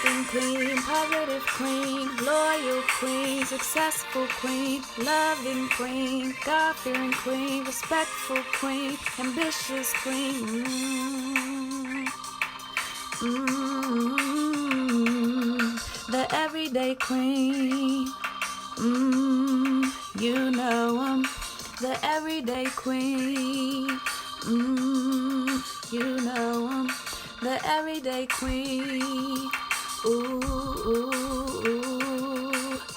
hardworking queen, positive queen, loyal queen, successful queen, loving queen, God-fearing queen, respectful queen, ambitious queen. The everyday queen. You know the everyday queen. You know the everyday queen. Ooh, ooh, ooh,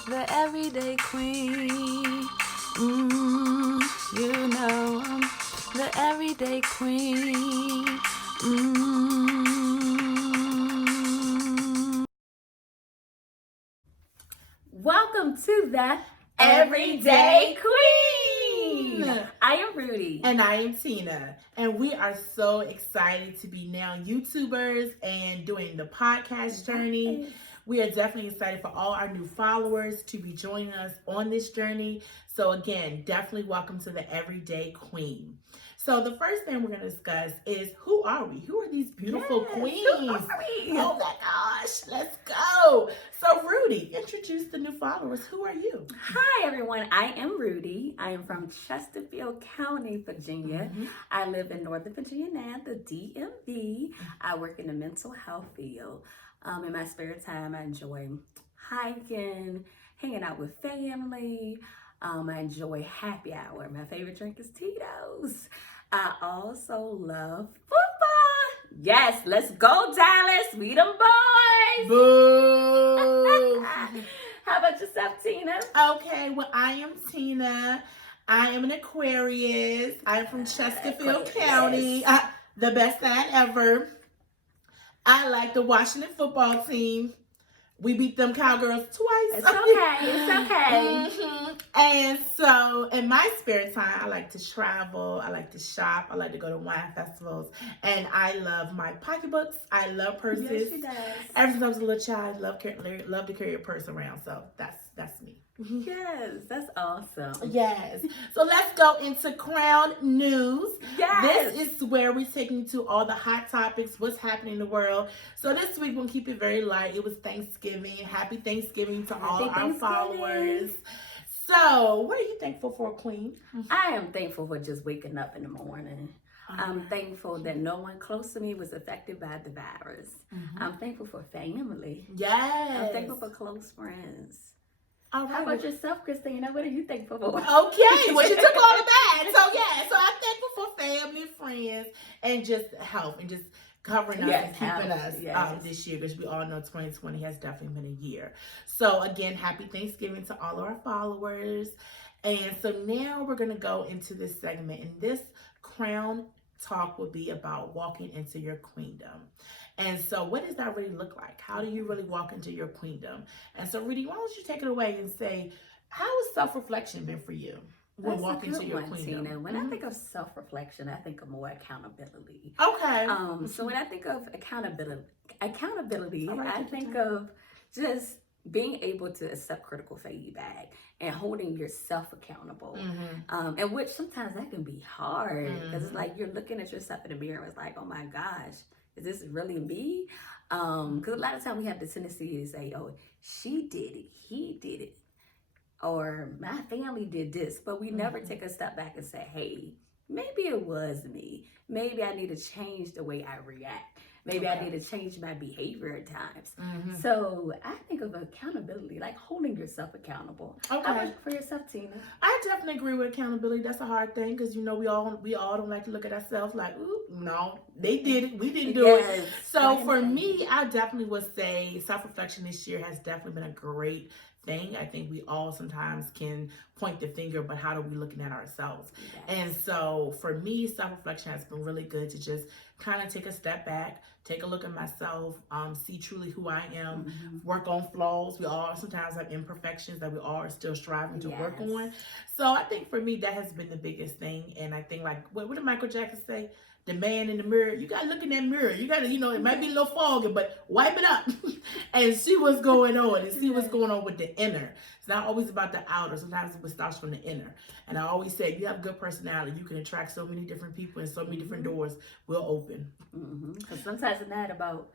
the everyday queen. You know the everyday queen. Welcome to the Everyday Queen. I am Rudy. And I am Tina. And we are so excited to be now YouTubers and doing the podcast journey. We are definitely excited for all our new followers to be joining us on this journey. So again, definitely welcome to the Everyday Queen. So the first thing we're going to discuss is, who are we? Who are these beautiful queens? Who are we? Oh my gosh, let's go. So Rudy, introduce the new followers. Who are you? Hi everyone, I am Rudy. I am from Chesterfield County, Virginia. I live in Northern Virginia now, the DMV. I work in the mental health field. In my spare time, I enjoy hiking, hanging out with family. I enjoy happy hour. My favorite drink is Tito's. I also love football. Yes, let's go Dallas. We them boys. Boo. How about yourself, Tina? Okay, well, I am Tina. I am an Aquarius. I'm from Chesterfield County. The best sign ever. I like the Washington football team. We beat them Cowgirls twice. It's okay. It's okay. And so in my spare time, I like to travel. I like to shop. I like to go to wine festivals. And I love my pocketbooks. I love purses. Yes, she does. Ever since I was a little child, love to carry a purse around. So that's me. Yes, that's awesome. Yes. So let's go into Crown News. Yes. This is where we're taking you to all the hot topics, what's happening in the world. So this week we'll keep it very light. It was Thanksgiving. Happy Thanksgiving to all our followers. So what are you thankful for, Queen? I am thankful for just waking up in the morning. I'm thankful that no one close to me was affected by the virus. I'm thankful for family. Yes. I'm thankful for close friends. All right. How about yourself, Christina? What are you thankful for? Okay, well, you took all of that. So I'm thankful for family, friends, and just health, and just covering us and keeping us this year, because we all know 2020 has definitely been a year. So again, happy Thanksgiving to all of our followers. And so now we're going to go into this segment, and this Crown Talk will be about walking into your queendom. And so what does that really look like? How do you really walk into your queendom? And so Rudy, why don't you take it away and say, how has self-reflection been for you when walking into your queendom? Tina. When I think of self-reflection, I think of more accountability. Okay. So when I think of accountability, I think of just being able to accept critical feedback and holding yourself accountable. And which sometimes that can be hard, because it's like you're looking at yourself in the mirror and it's like, oh my gosh, is this really me? Because a lot of times we have the tendency to say, oh, she did it, he did it, or my family did this, but we never take a step back and say, hey, maybe it was me. Maybe I need to change the way I react. Maybe I need to change my behavior at times. So I think of accountability, like holding yourself accountable. How about for yourself, Tina? I definitely agree with accountability. That's a hard thing, because we all don't like to look at ourselves like, ooh, no, they did it, we didn't do it. So for me, I definitely would say self-reflection this year has definitely been a great thing. I think we all sometimes can point the finger, but how are we looking at ourselves? And so for me, self-reflection has been really good to just kind of take a step back, take a look at myself, see truly who I am, work on flaws. We all sometimes have imperfections that we all are still striving to work on. So I think for me, that has been the biggest thing. And I think, like, what did Michael Jackson say? The man in the mirror, you gotta look in that mirror. You gotta, it might be a little foggy, but wipe it up and see what's going on, and see what's going on with the inner. It's not always about the outer. Sometimes it starts from the inner. And I always say, if you have good personality, you can attract so many different people, and so many different doors will open. Because sometimes it's not about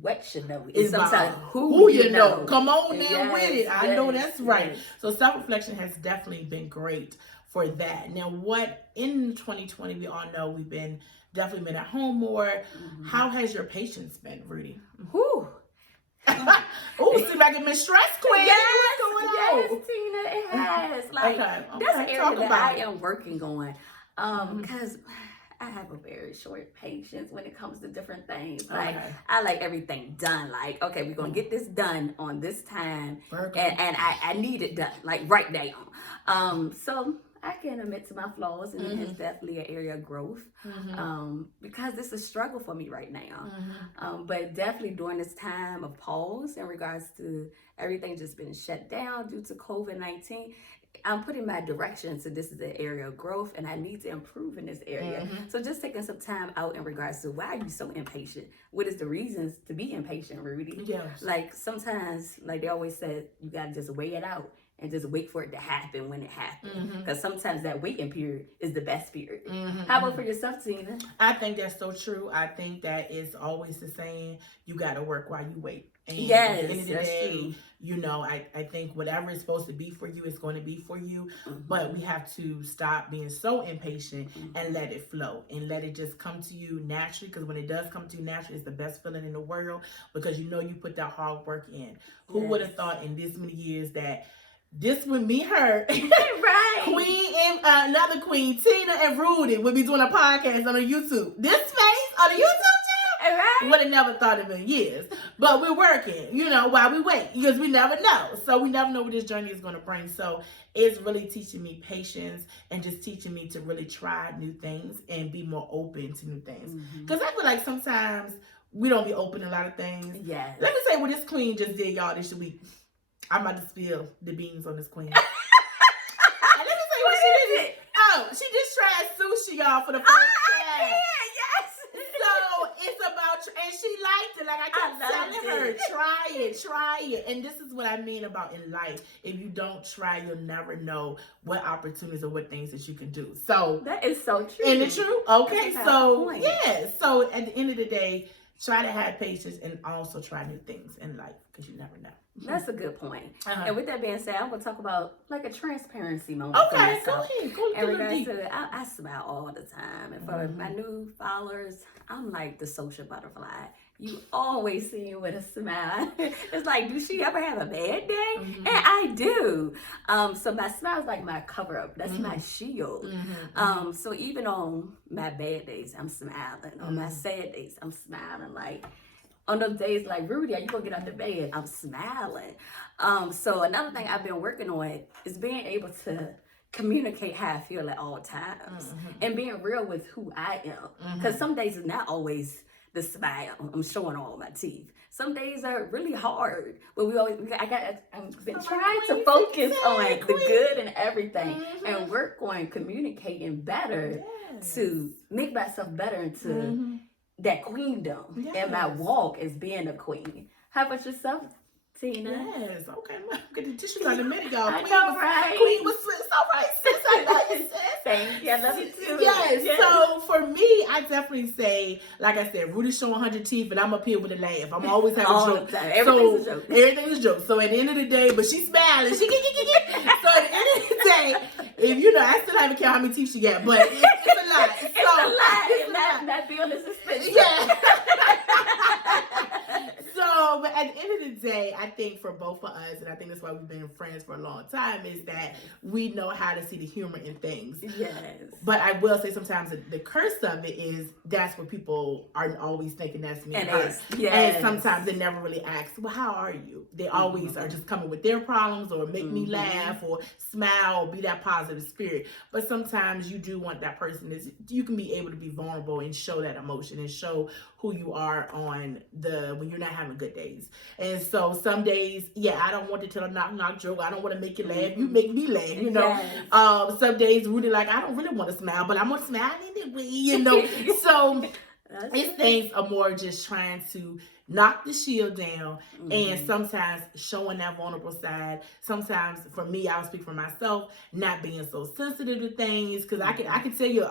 what you know. It's sometimes about who you know. Come on now with it. I know yes, that's right. yes. So self-reflection has definitely been great for that. Now, what in 2020, we all know we've definitely been at home more. Mm-hmm. How has your patience been, Rudy? Whew. Oh, seems like it's been stress, Queen. Yes, Tina, it has. Like, okay. that's an area that I it. am working on. Because I have a very short patience when it comes to different things. Like, I like everything done. Like, okay, we're going to get this done on this time. And I need it done, like, right now. So I can admit to my flaws, and it's definitely an area of growth, because it's a struggle for me right now. But definitely during this time of pause in regards to everything just been shut down due to COVID-19, I'm putting my direction to this is an area of growth, and I need to improve in this area. So just taking some time out in regards to why are you so impatient? What is the reasons to be impatient, Rudy? Yes. Like sometimes, like they always said, you gotta just weigh it out and just wait for it to happen when it happens. Because sometimes that waiting period is the best period. How about for yourself, Tina? I think that's so true. I think that it's always the saying, you got to work while you wait. And yes, at the end of the that's day, true. You know, I think whatever is supposed to be for you is going to be for you. But we have to stop being so impatient and let it flow and let it just come to you naturally. Because when it does come to you naturally, it's the best feeling in the world, because you know you put that hard work in. Who would have thought in this many years that this would me, her, right? Queen and another Queen, Tina and Rudy, would be doing a podcast on a YouTube. This face on a YouTube channel, right? Would have never thought of in years. But we're working, you know, while we wait, because we never know. So we never know what this journey is going to bring. So it's really teaching me patience and just teaching me to really try new things and be more open to new things. Because I feel like sometimes we don't be open to a lot of things. Yes. Let me say what this queen just did, y'all, this week. I'm about to spill the beans on this queen. And let me say what she did. Oh, she just tried sushi, y'all, for the first time. Yes. So it's about, and she liked it. Like I kept telling her, try it. And this is what I mean about in life. If you don't try, you'll never know what opportunities or what things that you can do. So that is so true. Isn't it true? Okay, so yeah. So at the end of the day, try to have patience and also try new things in life, because you never know. That's a good point. And with that being said, I'm going to talk about like a transparency moment. Okay, go ahead. Go in regards to, I smile all the time. And for my new followers, I'm like the social butterfly. You always see me with a smile. It's like, do she ever have a bad day? And I do. So my smile is like my cover up. That's my shield. So even on my bad days, I'm smiling. On my sad days, I'm smiling. Like, on those days like, Rudy, are you gonna get out the bed? I'm smiling. So another thing I've been working on is being able to communicate how I feel at all times and being real with who I am. Because some days it's not always the smile. I'm showing all my teeth. Some days are really hard, but I've been trying to focus on the good and everything and work on communicating better to make myself better into that queendom and my walk as being a queen. How about yourself, Tina? Yes, okay. Look at the tissues on the minute, y'all. I know, right? Queen was so right, sis. I love you, sis. Thank you. I love you too. Yes. So for me, I definitely say, like I said, Rudy's showing 100 teeth, and I'm up here with a laugh. I'm always having a joke. Everything's a joke. Everything's a joke. So at the end of the day, but she's smiling. So at the end of the day, if you know, I still haven't counted how many teeth she got, but it's a lot. It's a lot. Not be on the suspension. Yeah. So, but at the end of the day, I think for both of us, and I think that's why we've been friends for a long time, is that we know how to see the humor in things. Yes. But I will say sometimes the curse of it is that's what people are always thinking that's me and her. Yes. And sometimes they never really ask, well, how are you? They always are just coming with their problems or make me laugh or smile or be that positive spirit. But sometimes you do want that person you can be able to be vulnerable and show that emotion and show who you are on when you're not having good days. And so some days, I don't want to tell a knock joke. I don't want to make you laugh. You make me laugh, you know. Yes. Some days Rudy like, I don't really want to smile, but I'm gonna smile anyway, you know. So these things are more just trying to knock the shield down and sometimes showing that vulnerable side. Sometimes for me, I'll speak for myself, not being so sensitive to things, because I can tell you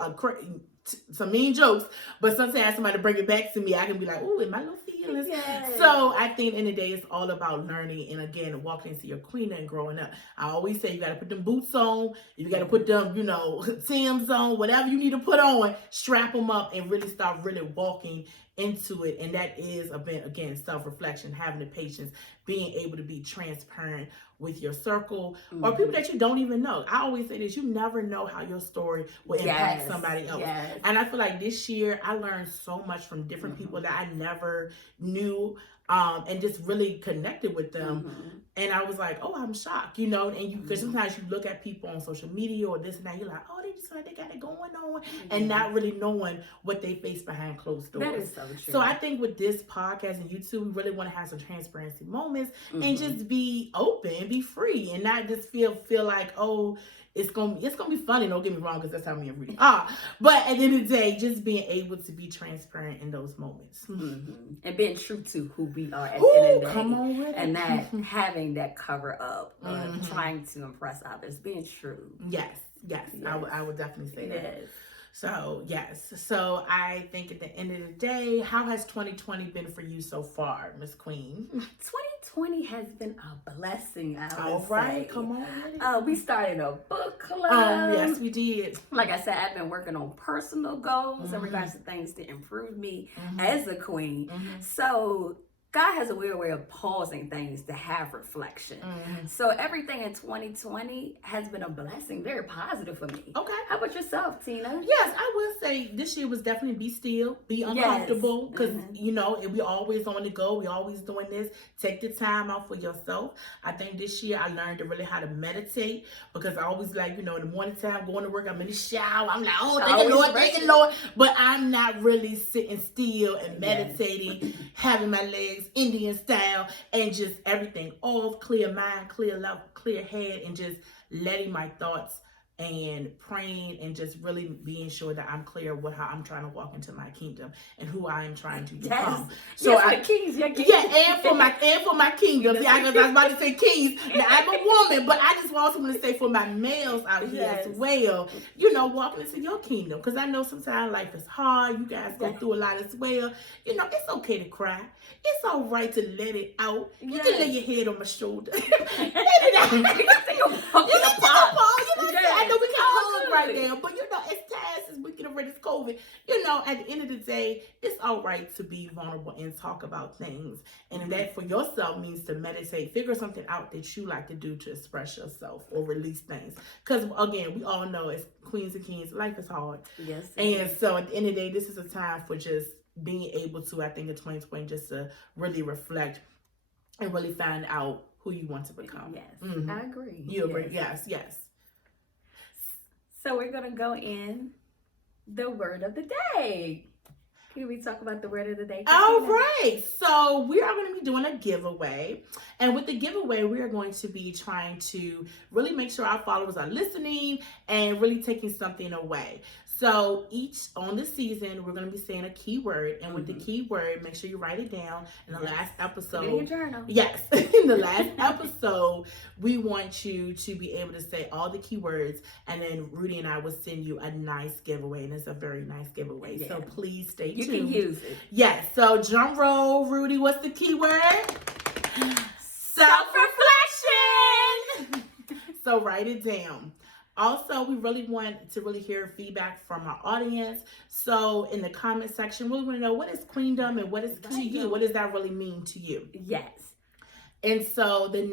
some mean jokes, but sometimes somebody bring it back to me, I can be like, ooh, in my little feelings. Yes. So I think in the day, it's all about learning and again, walking into your queen and growing up. I always say you got to put them boots on, you got to put them, you know, Tim's on, whatever you need to put on, strap them up and really start really walking into it. And that is a bit, again, self-reflection, having the patience, being able to be transparent with your circle or people that you don't even know. I always say this, you never know how your story will impact somebody else. Yes. And I feel like this year I learned so much from different people that I never knew and just really connected with them. And I was like, oh, I'm shocked, you know, and you, because sometimes you look at people on social media or this and that, you're like, oh, they just like they got it going on and not really knowing what they face behind closed doors. That is so true. So I think with this podcast and YouTube, we really want to have some transparency moments and just be open, be free, and not just feel like, oh, it's gonna be funny. Don't get me wrong, because that's how me and Rudy are. But at the end of the day, just being able to be transparent in those moments and being true to who we are at the end of the day, come on with and not having that cover up, trying to impress others. Being true. Yes. I would definitely say that. So, yes. So, I think at the end of the day, how has 2020 been for you so far, Miss Queen? 2020 has been a blessing, I would All right, say. come on. We started a book club. Yes, we did. Like I said, I've been working on personal goals in regards to things to improve me as a queen. So, God has a weird way of pausing things to have reflection. So everything in 2020 has been a blessing, very positive for me. Okay. How about yourself, Tina? Yes, I will say this year was definitely be still, be uncomfortable, because, you know, we always on the go. We always doing this. Take the time out for yourself. I think this year I learned to really how to meditate, because I always like, you know, in the morning time, going to work, I'm in the shower. I'm like, oh, thank you, Lord. But I'm not really sitting still and meditating, having my legs Indian style, and just everything off, clear mind, clear love, clear head, and just letting my thoughts and praying and just really being sure that I'm clear with how I'm trying to walk into my kingdom and who I am trying to become. So and for my kingdom. Yeah, I was about to say kings. Now I'm a woman, but I just also want to say for my males out here as well, you know, walking into your kingdom, because I know sometimes life is hard. You guys go through a lot as well. You know, it's okay to cry. It's all right to let it out. You can lay your head on my shoulder. Let it out. I know we can't hug right now, but you know, as times as we get rid of COVID, you know, at the end of the day, it's all right to be vulnerable and talk about things. And that for yourself means to meditate, figure something out that you like to do to express yourself or release things. Because again, we all know as queens and kings, life is hard. Yes. And so at the end of the day, this is a time for just being able to, I think in 2020, just to really reflect and really find out who you want to become. Yes, I agree. You agree? Yes. So we're going to go in the word of the day. Can we talk about the word of the day, Christina? All right. So we are going to be doing a giveaway. And with the giveaway, we are going to be trying to really make sure our followers are listening and really taking something away. So each on the season, we're going to be saying a keyword. And with the keyword, make sure you write it down. In the last episode. In your journal. Yes. In the last episode, we want you to be able to say all the keywords. And then Rudy and I will send you a nice giveaway. And it's a very nice giveaway. So please stay tuned. You can use it. Yes. So drum roll, Rudy. What's the keyword? Self-reflection. So write it down. Also, we really want to really hear feedback from our audience. So in the comment section, we want to know, what is queendom and what is to you? What does that really mean to you? Yes. And so the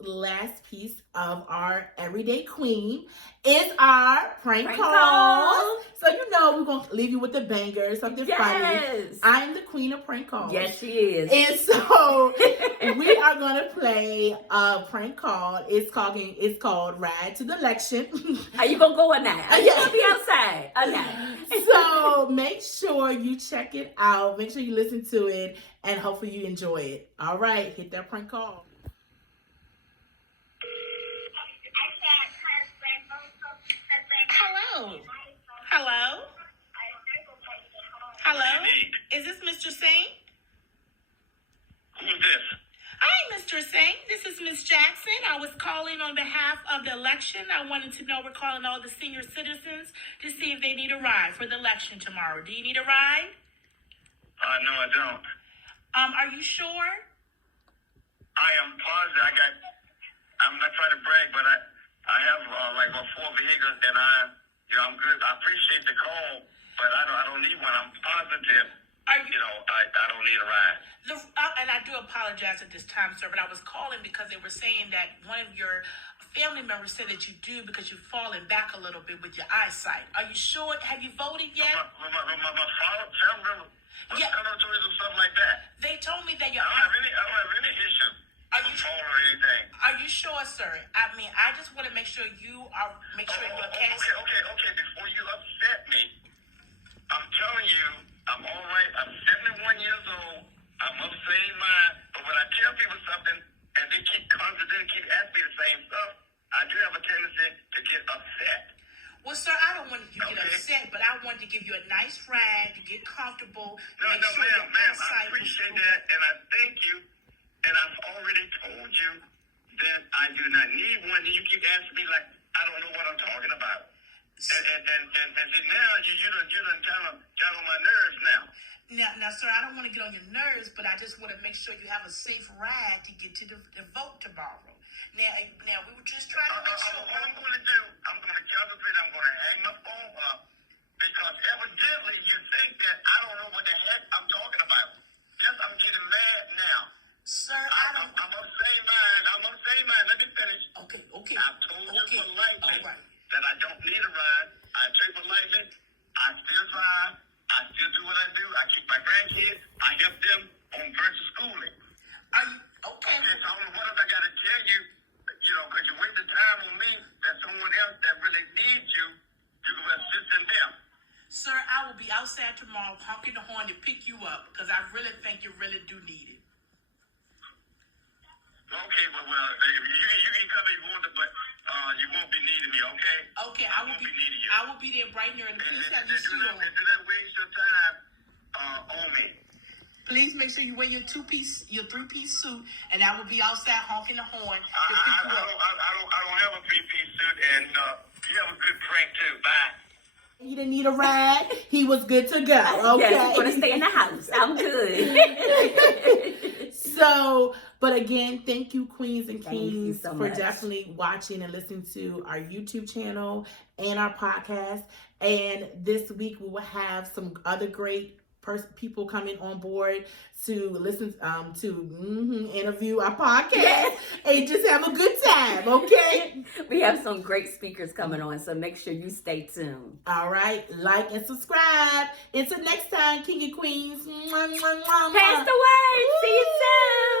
last piece of our everyday queen is our prank call. So you know we're going to leave you with a banger, something funny. I'm the queen of prank calls. Yes, she is. And so we are going to play a prank call. It's called Ride to the Election. Are you going to go or not? Are you going to be outside or not? So make sure you check it out. Make sure you listen to it, and hopefully you enjoy it. All right, hit that prank call. Hello? Hello? Is this Mr. Singh? Who's this? Hi, Mr. Singh. This is Miss Miss Jackson. I was calling on behalf of the election. I wanted to know, we're calling all the senior citizens to see if they need a ride for the election tomorrow. Do you need a ride? No, I don't. Are you sure? I am positive. I'm not trying to brag, but I have like about 4 vehicles, and I'm good. I appreciate the call, but I don't need one. I'm positive. I don't need a ride. And I do apologize at this time, sir, but I was calling because they were saying that one of your family members said that you do because you've fallen back a little bit with your eyesight. Are you sure? Have you voted yet? My family member. Yeah. I don't do stuff like that. They told me that your I don't have any issue with phone or anything. Are you sure, sir? I mean, I just want to make sure you're Okay. Before you upset me, I'm telling you, I'm all right. I'm 71 years old. I'm of sane mind. But when I tell people something and they keep asking me the same stuff, I do have a tendency to get upset. Well, sir, I don't want you to get upset, but I wanted to give you a nice ride to get comfortable. Ma'am, I appreciate that, and I thank you. And I've already told you that I do not need one. And you keep asking me like I don't know what I'm talking about. And see, now you done kind of got on my nerves now. Now, sir, I don't want to get on your nerves, but I just want to make sure you have a safe ride to get to the vote tomorrow. Now, we were just trying to make sure. What I'm going to do, I'm going to calculate. I'm going to hang my phone up because evidently you think that I don't know what the heck I'm talking about. I'm getting mad now. Sir, I'm of same mind. Let me finish. Okay. I told you politely right. that I don't need a ride. I tell you politely, I still drive. I still do what I do. I keep my grandkids. I help them on virtual schooling. Are you okay? Okay, so I don't know what else I got to tell you, because you waste the time on me that someone else that really needs you, you can assist in them. Sir, I will be outside tomorrow honking the horn to pick you up because I really think you really do need it. Okay, well, if you can come if you want to, but you won't be needing me, okay? Okay, I will be needing you. I will be there bright and early. Please have your Do suit not on. waste your time on me. Please make sure you wear your three-piece suit, and I will be outside honking the horn to I pick you up. don't have a 3-piece suit, and you have a good prank too. Bye. He didn't need a ride. He was good to go. Okay. Yes, I'm going to stay in the house. I'm good. So, but again, thank you, Queens and Thank you Kings, so for much. definitely watching and listening to our YouTube channel and our podcast. And this week we will have some other great people coming on board to listen to interview our podcast. Yes. And just have a good time, okay? We have some great speakers coming on, so make sure you stay tuned. All right, like and subscribe. Until next time, King and Queens. Mwah, mwah, mwah, mwah. Pass the word. See you soon.